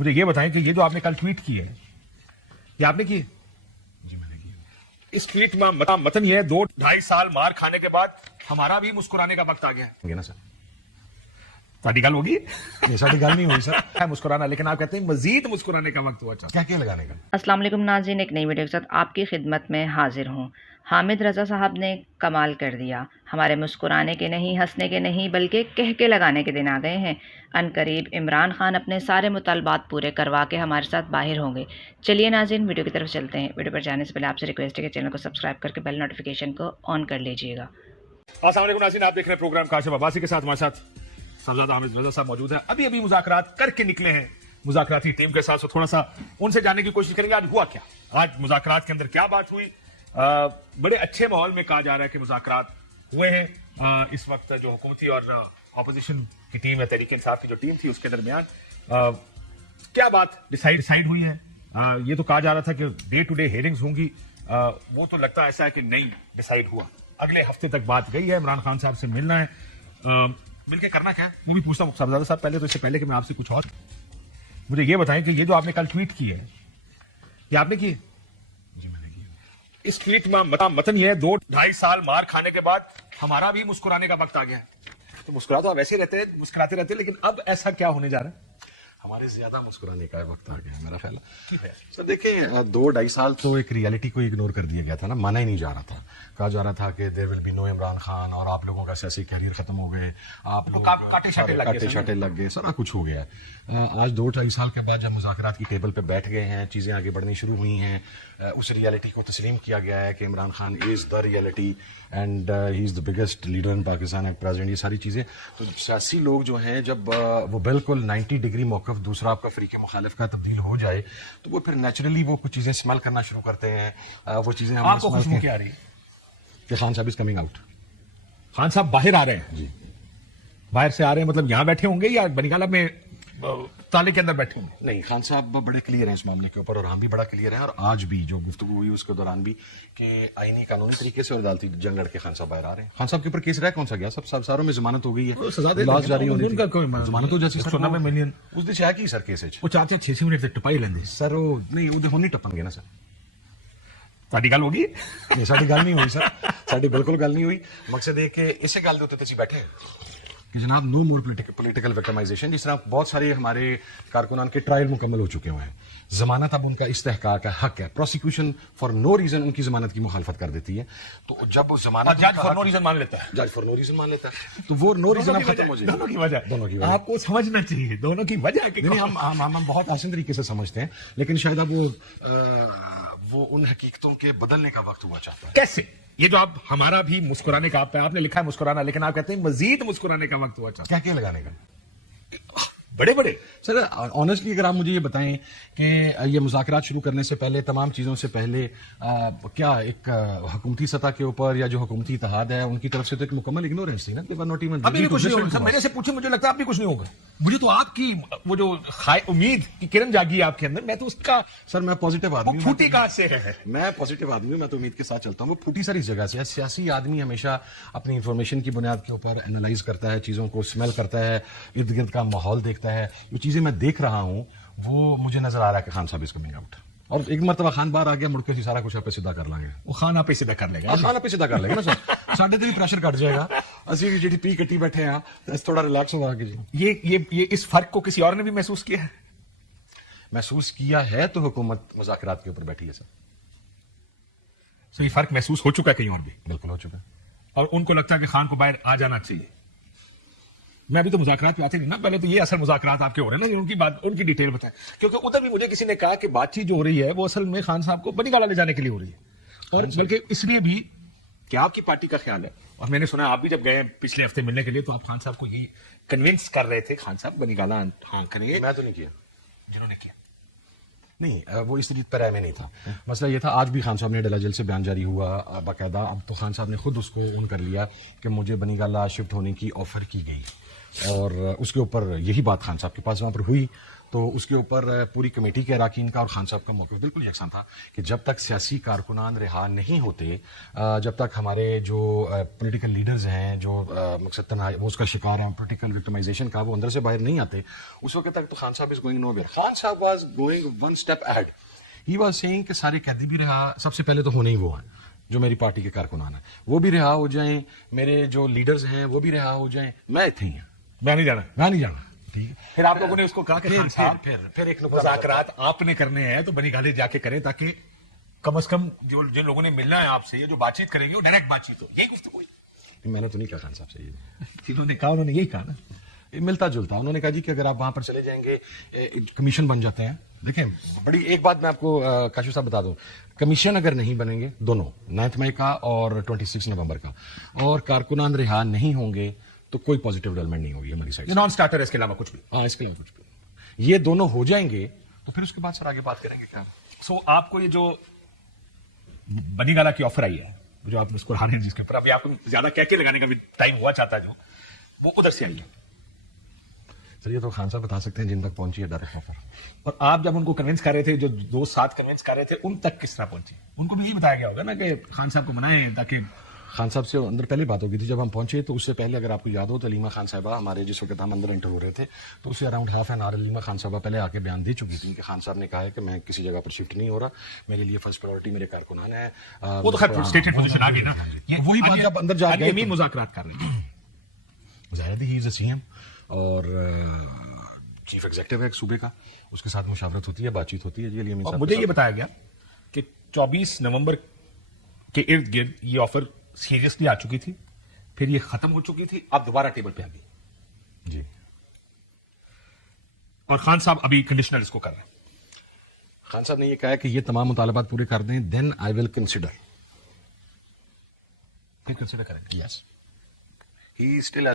مجھے یہ بتائیں کہ یہ جو آپ نے کل ٹویٹ کی ہے یہ آپ نے کی؟ جی میں نے کی. اس ٹویٹ میں متن یہ ہے 2-2.5 سال مار کھانے کے بعد ہمارا بھی مسکرانے کا وقت آ گیا ہے. نا سر ساری گل ہوگی نہیں ساری گل نہیں ہوئی سر. مسکرانا، لیکن آپ کہتے ہیں مزید مسکرانے کا وقت ہوا چاہتا. کیا لگانے کا. السلام علیکم ناظرین، ایک نئی ویڈیو کے ساتھ آپ کی خدمت میں حاضر ہوں. حامد رضا صاحب نے کمال کر دیا. ہمارے مسکرانے کے نہیں، ہنسنے کے نہیں، بلکہ کہہ کے لگانے کے دن آ گئے ہیں. عنقریب عمران خان اپنے سارے مطالبات پورے کروا کے ہمارے ساتھ باہر ہوں گے. چلیے ناظرین ویڈیو کی طرف چلتے ہیں. ویڈیو پر جانے سے پہلے آپ سے ریکویسٹ ہے کہ چینل کو سبسکرائب کر کے بیل نوٹیفیکیشن کو آن کر لیجئے گا. السلام علیکم ناظرین، آپ دیکھ رہے ہیں پروگرام کاشف عباسی کے ساتھ. ہمارے ساتھ صاحبزادہ حامد رضا صاحب موجود ہیں. ابھی مذاکرات کر کے نکلے ہیں مذاکراتی ٹیم کے ساتھ. تھوڑا سا ان سے جاننے کی کوشش کریں گے آج ہوا کیا، آج مذاکرات کے اندر کیا بات ہوئی. بڑے اچھے ماحول میں کہا جا رہا ہے کہ مذاکرات ہوئے ہیں. اس وقت جو حکومتی اور اپوزیشن کی ٹیم ہے، تحریک انصاف کی جو ٹیم تھی، اس کے درمیان کیا بات ڈیسائیڈ ہوئی ہے. یہ تو کہا جا رہا تھا کہ ڈے ٹو ڈے ہیئرنگز ہوں گی، وہ تو لگتا ایسا ہے کہ نہیں ڈیسائیڈ ہوا. اگلے ہفتے تک بات گئی ہے. عمران خان صاحب سے ملنا ہے، مل کے کرنا کیا ہے وہ بھی پوچھتا ہوں. صاحبزادہ صاحب پہلے تو اس سے پہلے کہ میں آپ سے کچھ اور مجھے یہ بتائیں کہ یہ جو آپ نے کل ٹویٹ کی ہے یہ آپ نے کی؟ جی میں نے کی. اس ٹویٹ میں متن یہ ہے 2-2.5 سال مار کھانے کے بعد ہمارا بھی مسکرانے کا وقت آ گیا ہے. تو مسکرا تو آپ ویسے رہتے ہیں، مسکراتے رہتے ہیں، لیکن اب ایسا کیا ہونے جا رہا ہے؟ ہمارے زیادہ مسکرانے کا وقت آ گیا ہے میرا خیال ہے. ہے سر دیکھیں 2-2.5 سال تو ایک ریئلٹی کو اگنور کر دیا گیا تھا نا، مانا ہی نہیں جا رہا تھا. کہا جا رہا تھا کہ دیر ول بی نو عمران خان، اور آپ لوگوں کا سیاسی کیریئر ختم ہو گئے، آپ لوگ کاٹے شاٹے لگ گئے. سارا کچھ ہو گیا. آج 2-2.5 سال کے بعد جب مذاکرات کی ٹیبل پہ بیٹھ گئے ہیں، چیزیں آگے بڑھنی شروع ہوئی ہیں، اس ریئلٹی کو تسلیم کیا گیا ہے کہ Imran Khan is the reality and he is the biggest leader in Pakistan at present. یہ ساری چیزیں تو سیاسی لوگ جو ہیں جب وہ بالکل 90 ڈگری موقف دوسرا آپ کا فریق مخالف کا تبدیل ہو جائے تو وہ پھر نیچرلی وہ کچھ چیزیں اسمل کرنا شروع کرتے ہیں. وہ چیزیں ہم آپ کو خوشبو کیا آ رہی ہے کہ خان صاحب از کمنگ آؤٹ. خان صاحب باہر آ رہے ہیں؟ جی باہر سے آ رہے ہیں مطلب یہاں بیٹھے ہوں گے یا بنی گالہ میں تالے کے اندر بیٹھے ہوں گے؟ نہیں، خان صاحب بڑے کلیئر ہیں اس معاملے کے اوپر، اور ہم بھی بڑا کلیئر ہیں. اور آج بھی جو گفتگو ہوئی اس کے دوران بھی کہ آئینی قانونی طریقے سے اور عدالتی جنگ لڑ کے خان صاحب باہر آ رہے ہیں. خان صاحب کے اوپر کیس رہا کون سا گیا؟ سب ساروں میں ضمانت ہو گئی ہے، لاس جاری ہو رہی ہے. ضمانت ہو جیسی 90 ملین اس دن ہے کی سر کیس وہ چاہتے ہیں 6 منٹ تک ٹپائی لیندے. سر وہ نہیں وہ ہونی ٹپن گے نا سر. ساری گل ہوگی؟ نہیں ساری گل نہیں ہوئی سر، ساری بالکل گل نہیں ہوئی. مقصد یہ کہ اسے گل دے تے بیٹھے کہ جناب نو مور پولیٹیکل وکٹمائزیشن. جس طرح بہت سارے ہمارے کارکنان کے ٹرائل مکمل ہو چکے ہوئے ہیں، ضمانت اب ان کا استحقاق کا حق ہے. پروسیکیوشن فار نو ریزن ان کی ضمانت کی مخالفت کر دیتی ہے. تو جب ضمانت جج فار نو ریزن مان لیتا ہے، جج فار نو ریزن مان لیتا ہے تو وہ نو ریزن اب ختم ہو جائے. دونوں کی وجہ دونوں کی وجہ آپ کو سمجھنا چاہیے، دونوں کی وجہ ہے کہ ہم بہت آسان طریقے سے سمجھتے ہیں، لیکن شاید اب وہ ان حقیقتوں کے بدلنے کا وقت ہوا چاہتا ہے. کیسے؟ یہ جو آپ ہمارا بھی مسکرانے کا آپ نے لکھا ہے مسکرانا، لیکن آپ کہتے ہیں مزید مسکرانے کا وقت ہوا چاہتا ہے. کیا لگانے کا. بڑے سر آنیسٹلی اگر آپ مجھے یہ بتائیں کہ یہ مذاکرات شروع کرنے سے پہلے، تمام چیزوں سے پہلے، کیا ایک حکومتی سطح کے اوپر یا جو حکومتی اتحاد ہے ان کی طرف سے تو ایک مکمل اگنورینس تھی نا. ابھی بھی کچھ نہیں ہوگا. میرے سے پوچھیں، مجھے لگتا ہے اب بھی کچھ نہیں ہوگا. مجھے تو آپ کی وہ جو امید کی کرن جاگی ہے آپ کے اندر، میں تو اس کا سر میں پازیٹیو آدمی ہوں. پھوٹی کہاں سے ہے؟ میں پازیٹیو آدمی ہوں، میں تو امید کے ساتھ چلتا ہوں. وہ پھوٹی ساری جگہ سے ہے. سیاسی آدمی ہمیشہ اپنی انفارمیشن کی بنیاد کے اوپر اینالائز کرتا ہے، چیزوں کو اسمیل کرتا ہے، ارد گرد کا ماحول دیکھتا ہے. جو چیزیں میں دیکھ رہا ہوں وہ مجھے نظر آ رہا ہے کہ خان صاحب از کمنگ آؤٹ. اور ایک مرتبہ خان باہر آ گیا، مڑ کے سارا کچھ آپ سیدھا کر لیں گے. وہ خان آپ سیدھا کر لے گا، خان آپ سیدھا کر لیں گے نا سر. ساڈے تے بھی پریشر کٹ جائے گا. اسی جی پی کٹی بیٹھے ہیں، تھوڑا ریلیکس ہو کے جی. یہ اس فرق کو کسی اور نے بھی محسوس کیا ہے؟ محسوس کیا ہے تو حکومت مذاکرات کے اوپر بیٹھی ہے سر. یہ فرق محسوس ہو چکا ہے کہیں اور بھی؟ بالکل ہو چکا ہے. اور ان کو لگتا ہے کہ خان کو باہر آ جانا چاہیے. میں ابھی تو مذاکرات پہ آتے نہیں نا، پہلے تو یہ اصل مذاکرات آپ کے ہو رہے ہیں نا، ان کی بات، ان کی ڈیٹیل بتائیں. کیونکہ ادھر بھی مجھے کسی نے کہا کہ بات چیت جو ہو رہی ہے وہ اصل میں خان صاحب کو بنی گالہ لے جانے کے لیے ہو رہی ہے، اور بلکہ اس لیے بھی کہ آپ کی پارٹی کا خیال ہے. اور میں نے سنا آپ بھی جب گئے پچھلے ہفتے ملنے کے لیے تو آپ خان صاحب کو یہ کنونس کر رہے تھے، خان صاحب بنی گالہ ہاں کریں گے. میں تو نہیں کیا. جنہوں نے کیا نہیں، وہ اس ریت پر میں نہیں تھا. مسئلہ یہ تھا، آج بھی خان صاحب نے ڈیلا جیل سے بیان جاری ہوا باقاعدہ. اب تو خان صاحب نے خود اس کو اون کر لیا کہ مجھے بنی گالہ شفٹ ہونے کی آفر کی گئی. اور اس کے اوپر یہی بات خان صاحب کے پاس وہاں پر ہوئی تو اس کے اوپر پوری کمیٹی کے اراکین کا اور خان صاحب کا موقف بالکل یکساں تھا کہ جب تک سیاسی کارکنان رہا نہیں ہوتے، جب تک ہمارے جو پولیٹیکل لیڈرز ہیں جو مقصد وہ اس کا شکار ہیں پولیٹیکل وکٹمائزیشن کا، وہ اندر سے باہر نہیں آتے، اس وقت تک تو خان صاحب is going nowhere. Khan صاحب was going one step ahead. He was saying کہ سارے قیدی بھی رہا، سب سے پہلے تو ہونے ہی وہ ہیں جو میری پارٹی کے کارکنان ہیں، وہ بھی رہا ہو جائیں، میرے جو لیڈرز ہیں وہ بھی رہا ہو جائیں، میں اتنے ہی ہوں، میں نہیں جانا. میں نہیں جانا. ٹھیک ہے. پھر آپ لوگوں نے اس کو کہا کہ خان صاحب پھر ایک مذاکرات آپ نے کرنے ہیں تو بنی گھالی جا کے کریں، تاکہ کم از کم جو جن لوگوں نے ملنا ہے آپ سے، یہ جو بات چیت کریں گے وہ ڈائریکٹ بات چیت ہو. یہی گفتگو ہوئی. میں نے تو نہیں کہا خان صاحب سے یہ، جنہوں نے کہا انہوں نے یہی کہا نا. ملتا جلتا. انہوں نے کہا جی کہ اگر آپ وہاں پر چلے جائیں گے کمیشن بن جاتے ہیں. دیکھیں بڑی ایک بات میں آپ کو کاشف صاحب بتا دوں، کمیشن اگر نہیں بنیں گے دونوں 9 مئی کا اور 26 نومبر کا، اور کارکنان رہا نہیں ہوں گے تو کوئی پازیٹیو ڈیولپمنٹ نہیں ہوگی ہماری سائڈ سے. نان سٹارٹر ہے اس کے علاوہ کچھ بھی. ہاں اس کے علاوہ کچھ بھی. یہ دونوں ہو جائیں گے تو پھر اس کے بعد سر آگے بات کریں گے کیا. سو آپ کو یہ جو بنی گالا کی آفر آئی ہے، جو آپ مسکرا رہے ہیں، جس کے اوپر ابھی آپ کو زیادہ کہہ کے لگانے کا بھی ٹائم ہوا چاہتا ہے، جو وہ ادھر سے آئی ہے. سر یہ تو خان صاحب بتا سکتے ہیں جن تک پہنچی ہے ڈائریکٹ آفر. اور آپ جب ان کو کنوینس کر رہے تھے، جو دوست ساتھ کنوینس کر رہے تھے، ان تک کس طرح پہنچی؟ ان کو بھی یہی بتایا گیا ہوگا نا کہ خان صاحب کو منائیں، تاکہ خان صاحب سے اندر پہلے بات ہو گئی تھی جب ہم پہنچے. تو اس سے پہلے اگر آپ کو یاد ہو تو علیمہ خان صاحبہ ہمارے جس وقت ہم اندر انٹر ہو رہے تھے تو اسے around half an hour Aleema Khan صاحبہ پہلے آ کے بیان دے چکی تھی کہ خان صاحب نے کہا ہے کہ میں کسی جگہ پر شفٹ نہیں ہو رہا، میرے لیے فرسٹ پرائورٹی میرے کارکنان ہیں. وہ تو خیر اسٹیٹڈ پوزیشن آ گئی نا. وہی بات جب اندر جا گئے امین مذاکرات کر رہے ہیں. ظاہر ہی از اے سی ایم اور چیف ایگزیکٹو ہے ایک صوبے کا، اس کے ساتھ مشاورت ہوتی ہے، بات چیت ہوتی ہے. جی علی امین اور صاحب مجھے یہ بتایا گیا کہ 24 نومبر کے ارد گرد یہ آفر سیریسلی آ چکی تھی، پھر یہ ختم ہو چکی تھی، اب دوبارہ ٹیبل پہ آ گئی. جی. اور خان صاحب ابھی کنڈیشنل اس کو کر رہے ہیں. خان صاحب نے یہ کہا ہے کہ یہ تمام مطالبات پورے کر دیں، دین آئی ول کنسیڈر. پھر کنسیڈر کریں گے. یس. He still